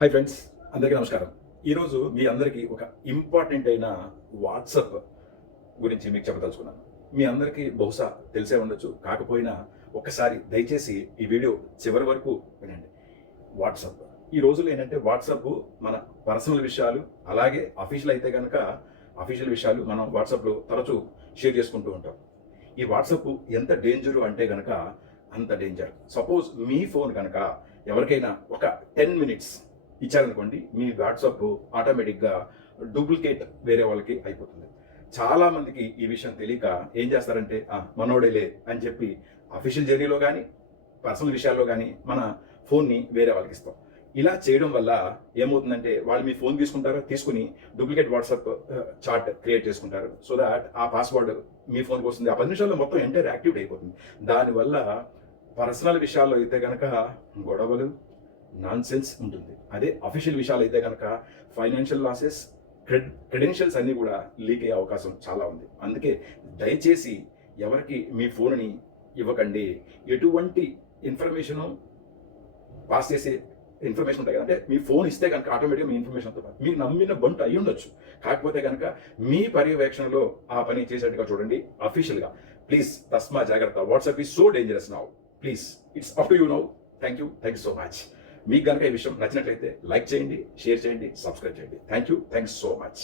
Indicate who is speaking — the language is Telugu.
Speaker 1: హాయ్ ఫ్రెండ్స్ అందరికీ నమస్కారం. ఈరోజు మీ అందరికీ ఒక ఇంపార్టెంట్ అయిన వాట్సప్ గురించి మీకు చెప్పదలుచుకున్నాను. మీ అందరికీ బహుశా తెలిసే ఉండొచ్చు. కాకపోయినా ఒకసారి దయచేసి ఈ వీడియో చివరి వరకు వినండి. వాట్సప్ ఈ రోజుల్లో ఏంటంటే వాట్సాప్ మన పర్సనల్ విషయాలు అలాగే అఫీషియల్ అయితే కనుక అఫీషియల్ విషయాలు మనం వాట్సాప్లో తరచూ షేర్ చేసుకుంటూ ఉంటాం. ఈ వాట్సాప్ ఎంత డేంజరు అంటే కనుక అంత డేంజర్ సపోజ్ మీ ఫోన్ కనుక ఎవరికైనా ఒక టెన్ మినిట్స్ ఇచ్చారనుకోండి మీ వాట్సాప్ ఆటోమేటిక్గా డూప్లికేట్ వేరే వాళ్ళకి అయిపోతుంది. చాలా మందికి ఈ విషయం తెలియక ఏం చేస్తారంటే "ఆ, మనోడేలే అని చెప్పి అఫీషియల్ జర్నీలో కానీ పర్సనల్ విషయాల్లో కానీ మన ఫోన్ని వేరే వాళ్ళకి ఇస్తాం. ఇలా చేయడం వల్ల ఏమవుతుందంటే వాళ్ళు మీ ఫోన్ తీసుకుంటారు? తీసుకుని డూప్లికేట్ వాట్సాప్ చార్ట్ క్రియేట్ చేసుకుంటారు. సో దాట్ ఆ పాస్వర్డ్ మీ ఫోన్కి వస్తుంది. ఆ పది నిమిషాల్లో మొత్తం ఎంటైర్ యాక్టివేట్ అయిపోతుంది. దానివల్ల పర్సనల్ విషయాల్లో అయితే కనుక గొడవలు నాన్ సెన్స్ ఉంటుంది. అదే అఫీషియల్ విషయాలు అయితే కనుక ఫైనాన్షియల్ లాసెస్ క్రెడెన్షియల్స్ అన్నీ కూడా లీక్ అయ్యే అవకాశం చాలా ఉంది. అందుకే దయచేసి ఎవరికి మీ ఫోన్ని ఇవ్వకండి. ఎటువంటి ఇన్ఫర్మేషను పాస్ చేసే ఇన్ఫర్మేషన్ ఉంటాయి కదా అంటే మీ ఫోన్ ఇస్తే కనుక ఆటోమేటిక్గా మీ ఇన్ఫర్మేషన్ అంతా మీరు నమ్మిన బంటు అయి ఉండొచ్చు. కాకపోతే కనుక మీ పర్యవేక్షణలో ఆ పని చేసేట్టుగా చూడండి అఫీషియల్గా ప్లీజ్ తస్మా జాగ్రత్త. WhatsApp is so dangerous now please it's up to you now thank you thank you so much మీకు కనుక ఈ విషయం నచ్చినట్లయితే లైక్ చేయండి షేర్ చేయండి సబ్స్క్రైబ్ చేయండి. Thank you thanks so much